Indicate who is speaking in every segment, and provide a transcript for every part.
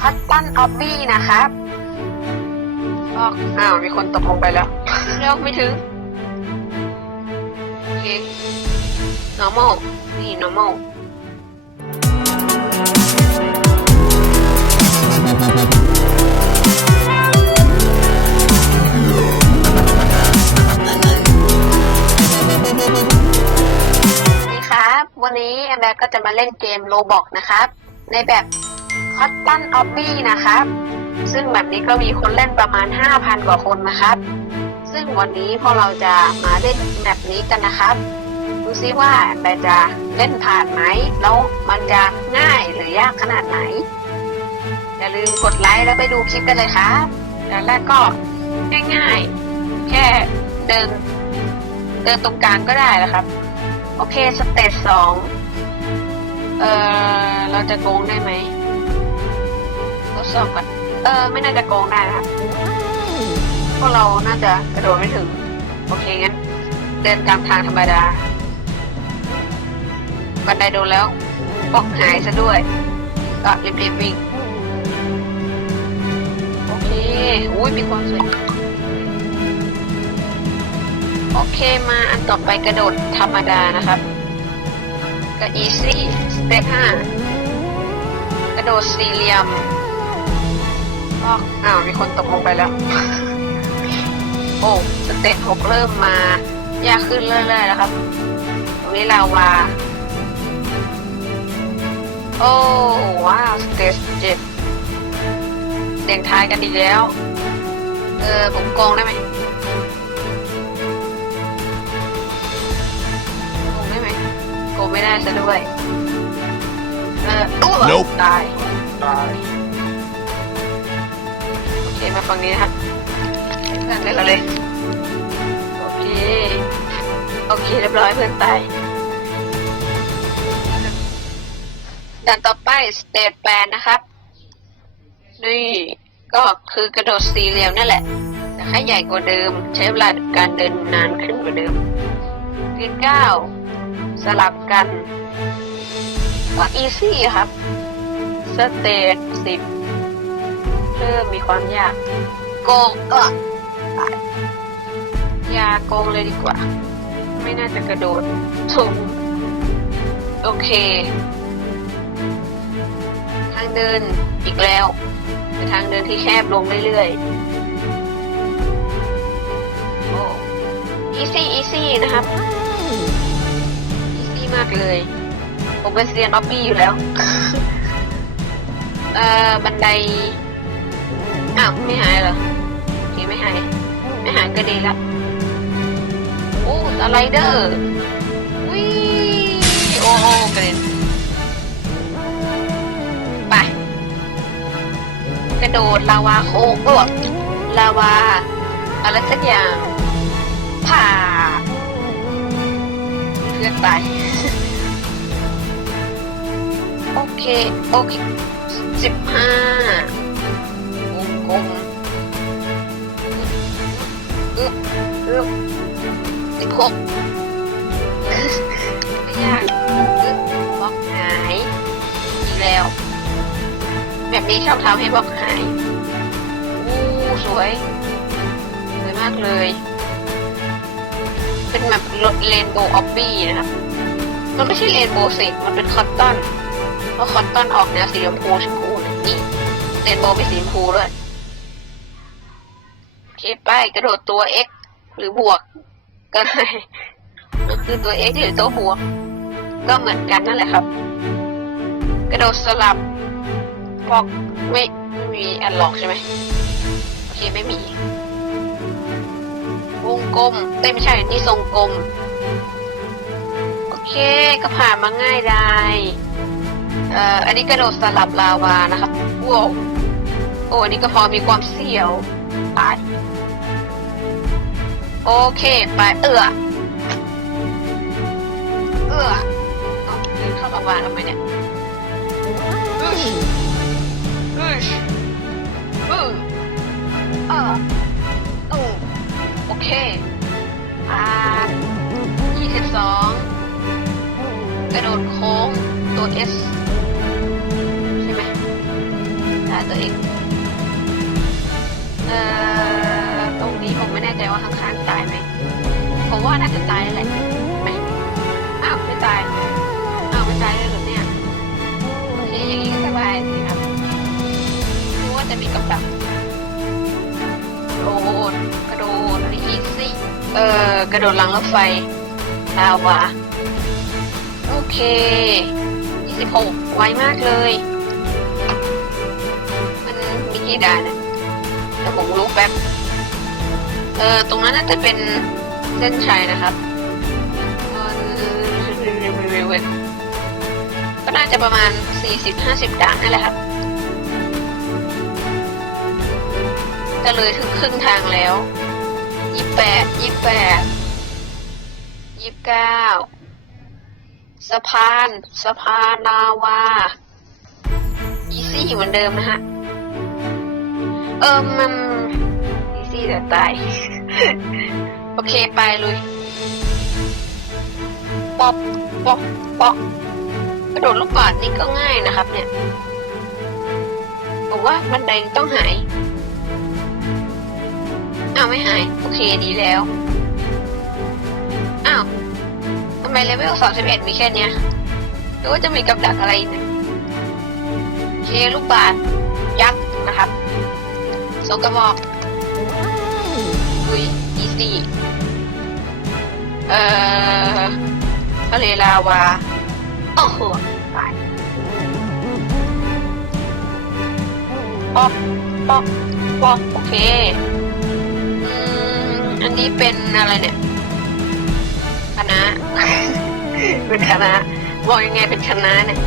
Speaker 1: คอตตอนออบบี้นะครับบอกอ้าว มีคนตกลงไปแล้วเร็วไม่ถึง โอเค normal นี่ normal สวัสดีครับวันนี้แอมแบกก็จะมาเล่นเกมโ o บอกนะครับ ในแบบ Cotton o b b y นะครับ ซึ่งแบบนี้ก็มีคนเล่นประมาณ 5,000 กว่าคนนะครับ ซึ่งวันนี้พวกเราจะมาเล่นแบบนี้กันนะครับ ดูซิว่าแอมแบกจะเล่นผ่านไหม แล้วมันจะง่ายหรือยากขนาดไหน อย่าลืมกดไลค์แล้วไปดูคลิปกันเลยครับแล้วแรกก็ง่ายๆ แค่เดินเดินตรงกลางก็ได้นะครับ โอเค สเตจสองเออเราจะโกงได้ไหม สอบก่อนเออ ไม่น่าจะโกงได้นะครับเพราะเราน่าจะกระโดดไม่ถึง โอเคงั้น เดินตามทางธรรมดา บันไดโดนแล้วปอกหายซะด้วย ก็รีบๆวิ่ง โอเค อุ้ยมีความสวย โอเคมาอันต่อไปกระโดดธรรมดานะครับก็ easy step 5กระโดดสี่เหลี่ยม อ้ออ้าวมีคนตกลงไปแล้ว โอ้สเต็ปหกเริ่มมายากขึ้นเรื่อยๆแล้วครับตรงนี้ลาวาโอ้ว้าวสเตจเจ็ดเด่งทายกันดีกแล้ว เออผมโกงได้ไหมโกงได้ไหมโกงไม่ได้ซะด้วย เออตู้
Speaker 2: Nope
Speaker 1: ตายตายโอเค มาฝั่งนี้นะครับเพื่นเราเลย โอเค โอเคเรียบร้อยเพื่อนตายด่านต่อไปสเตจแปดนะครับ นี่ก็คือกระโดดสี่เหลี่ยมนั่นแหละแต่ค่ใหญ่กว่าเดิม ใช้เวลาการเดินนานขึ้นกว่าเดิมกรีดเก้าสลับกัน ก็อีซี่ครับ สเตจสิบ ริ่มมีความยากโกงก็อยาโกงเลยดีกว่า ไม่น่าจะกระโดดถูกโอเค ทางเดินอีกแล้วแต่ทางเดินที่แคบลงเรื่อยๆโอ้อีซี่อีซี่นะครับอีซี่มากเลย ผมเป็นเซียนออบบี้อยู่แล้ว เอ่อ บันได อ้าวไม่หายเหรอโอเคไม่หาย ไม่หายก็ดีละโอ้สไลเดอร์วิโอ้โอ้กระเด็นไป กระโดดลาวาโค้งเออลาวาอะไรสักอย่างผ่าเพื่อนไปโอเค โอเคสิบห้า วงกลมอึ๊บอึ๊บสิบหกไม่ยากบล็อกหายอีกแล้ว แบบนี้ชอบทำให้บล็อกหายอู้สวย สวยมากเลย เป็นแบบรถเรนโบว์ออบบี้นะครับ มันไม่ใช่เรนโบว์สิมันเป็นคอตตอนเพราะคอตตอนออกแนวสีชมพูชมพูนะนี่เรนโบว์เป็นสีชมพูด้วย เคไปกระโดดตัว X หรือบวกก็ได้มันคือตัว X หรือตัวบวก ก็เหมือนกันนั่นแหละครับ กระโดดสลับพอกไม่ไม่มีอันล็อกใช่ไหมโอเคไม่มี วงกลมเอ้ไม่ใช่นี่ทรงกลม โอเคก็ผ่านมาง่ายได้เอ่ออันนี้กระโดดสลับลาวานะครับว้าวโอ้อันนี้ก็พอมีความเสียวตาย โอเค ไป เอือเอือเอาเดินเข้าลาวาทำไมเนี่ยอึชอึชอือเอออืโอเค อ่ายี่สิบสองกระโดดโค้ง ตัว S ใช่ไหมใช่าตัวเองเอ่อ ผมว่าน่าจะตายแหละไหมอ้าวไม่ตายอ้าวไม่ตายเลยเหรอเนี่ยโอเคอย่างนี้ก็สบายสิครับรู้ว่าจะมีกับดักโดดกระโดดอันนี้อีซี่เออกระโดดหลังรถไฟลาวาโอเค26ไวมากเลย มันมีกี่ด่านนะแต่ผมรู้แป๊บเออ ตรงนั้นน่าจะเป็น เส้นชัยนะครับก็น่าจะประมาณ 40-50 ด่านนั่นแหละครับจะเลยถึงครึ่งทางแล้วยี่แปดยี่แปดยี่เก้าสะพาน สะพานลาวาอีซี่เหมือนเดิมนะฮะ เออมันอีซี่แต่ตาย โอเคไปเลยป๊อกป๊อกป๊อกกระโดดลูกบาศก์นี่ก็ง่ายนะครับ เนี่ยผมว่าบันไดต้องหายอ้าวไม่หาย โอเคดีแล้วอ้าวทำไมเลเวลสามสิบเอ็ดมีแค่เนี้ยหรือว่าจะมีกับดักอะไรอีกเนี่ยโอเคลูกบาศก์ยักษ์นะครับสองกระบอกอุ้ย อีซี่เอ่อทะเลลาวา โอ้โหตายป๊อกป๊อกป๊อกโอเค อืม อันนี้เป็นอะไรเนี่ยคณะเป็นคณะบอกยังไงเป็นคณะเนี่ย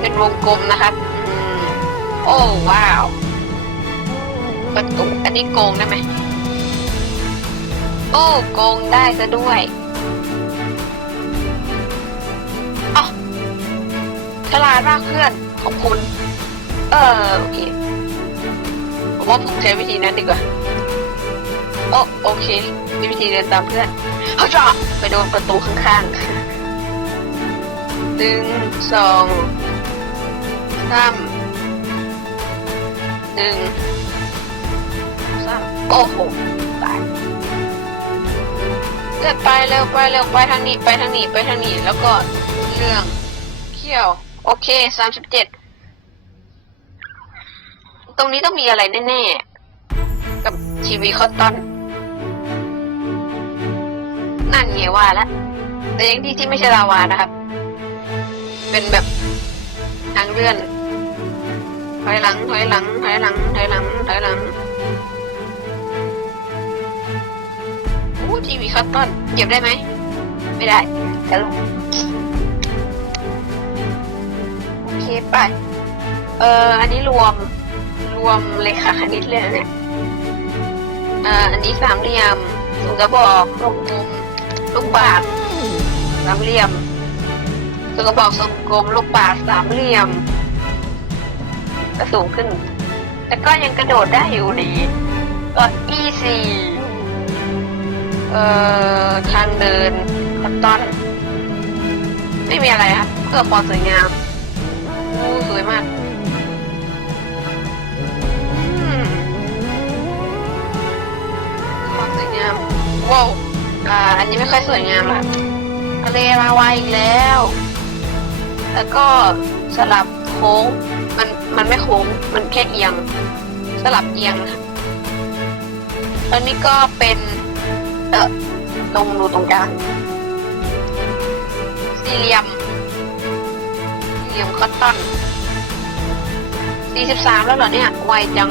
Speaker 1: เป็นวงกลมนะครับ โอ้ว้าว ประตูอันนี้โกงได้ไหมโอ้โกงได้ซะด้วยอ๋อฉลาดมากเพื่อนขอบคุณ เออโอเคผมว่าผมใช้วิธีนั้นดีกว่าโอ้โอเคมีวิธีเดินตามเพื่อนเขาจะไปโดนประตูข้างๆหนึ่งสองสามหนึ่ง สามโอ้โหตายเลือดไปเร็วไปเร็วไปทางนี้ไปทางนี้ไปทางนี้ แล้วก็เรื่องเขี้ยว โอเคสามสิบเจ็ดตรงนี้ต้องมีอะไรแน่ๆ กับทีวีคอตตอน นั่นไงว่าล้วแต่ยังดีที่ไม่ใช่ลาวานะครับ เป็นแบบทางเลื่อนถอยหลังถอยหลังถอยหลังถอยหลังถอยหลัง ทีวีคอตตอนเก็บได้ไหม ไม่ได้แต่ลงโอเคไป เอ่อ อันนี้รวม รวมเลขาคณิตเลยนะเนี่ยเอ่ออันนี้สามเหลี่ยมสูงกระบอกลูกกลมลูกบาศก์สามเหลี่ยมสูงกระบอกทรงกลมลูกบาศก์สามเหลี่ยมก็สูงขึ้น แต่ก็ยังกระโดดได้อยู่ดีก็ easy เอ่อทางเดินคอนตอน ไม่มีอะไรครับเพื่อความสวยงามอู้สวยมากความสวยงามว้าวอ่าอันนี้ไม่ค่อยสวยงามละทะเลลาวาอีกแล้ว แล้วก็สลับโค้ง มันมันไม่โค้ง มันแค่เอียง สลับเอียงนะแล้วนี่ก็เป็น เออตรงรูตรงกลางสี่เหลี่ยมสี่เหลี่ยมคอตตอนสี่สิบสามแล้วเหรอเนี่ย ไวจัง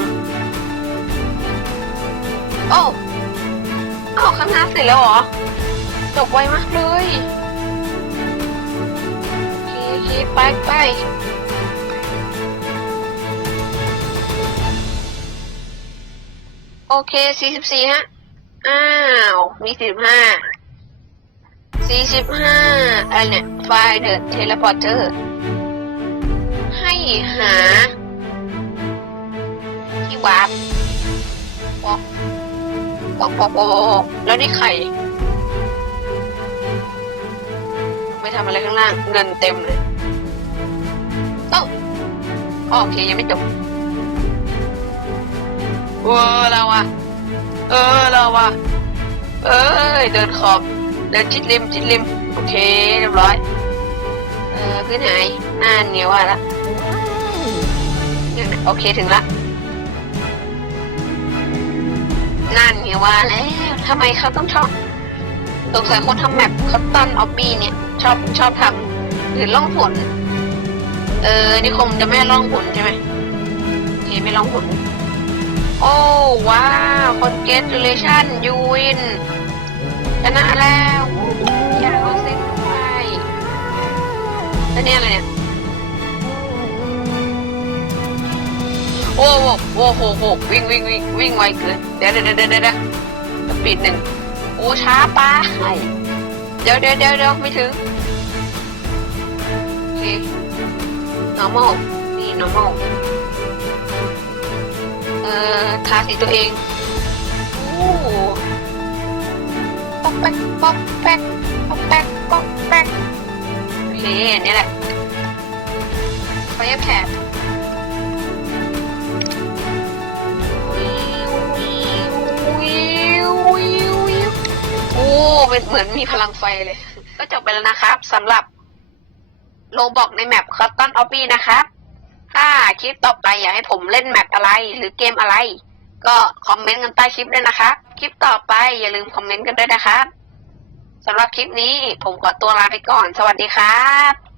Speaker 1: โอ้อ้าข้างหน้าเสร็จแล้วเหรอ จบไวมากเลยโอเคโอเคไปไปโอเคสี่สิบสี่ฮะ อ้าวมีสิบห้าสี่สิบห้าอะไรเนี่ยไฟล์เดอะเทเลพอร์เตอร์ให้หา ที่วาร์ปปอกปอกปอกป๊อกแล้วนี่ใครไม่ทำอะไรข้างล่าง เงินเต็มเลยเอ้อ๋อโอเค ยังไม่จบเออเราอะ เออเราอะเอ้ยเดินขอบ เดินชิดริมชิดริม โอเคเรียบร้อย เออพื้นหายหน้าเหนียวอะละโอเคถึงละนั่นไงว่าแล้วทำไมเขาต้องชอบสงสัยคนทำแมปคอตตันออบบี้เนี่ย ชอบชอบทำหรือล่องหนเออนี่คงจะไม่ล่องหนใช่ไหมโอเคไม่ล่องหน โอ้ว้าวคอนเกตเลชันยูวินชนะแล้วอยากเอาซ็นด้วยแล้วเนี่ยอะไรเนี่ยโอ้โหโอ้โหโหวิ่งวิ่งวิ่งวิ่งไวเกินเดี๋ยวเดี๋ยวเดี๋ยวเดี๋ยวปีดหนึ่งโอ้ช้าไปเดี๋ยวเดี๋ยวเดี๋ยวเดี๋ยวไม่ถึงโอเค normal นี่ normal ทาสีตัวเองโอ้ป๊อกแป๊กป๊อกแป๊กป๊อกแป๊กป๊อกแป๊กโอเคนี่แหละไฟแผดวิววิววิววิววิวโอ้เป็นเหมือนมีพลังไฟเลย ก็จบไปแล้วนะครับสำหรับโลบอกในแมป Cotton o b b y นะครับ ถ้าคลิปต่อไปอยากให้ผมเล่นแมปอะไรหรือเกมอะไร ก็คอมเมนต์กันใต้คลิปด้วยนะครับ คลิปต่อไปอย่าลืมคอมเมนต์กันด้วยนะครับสำหรับคลิปนี้ผมขอตัวลาไปก่อน สวัสดีครับ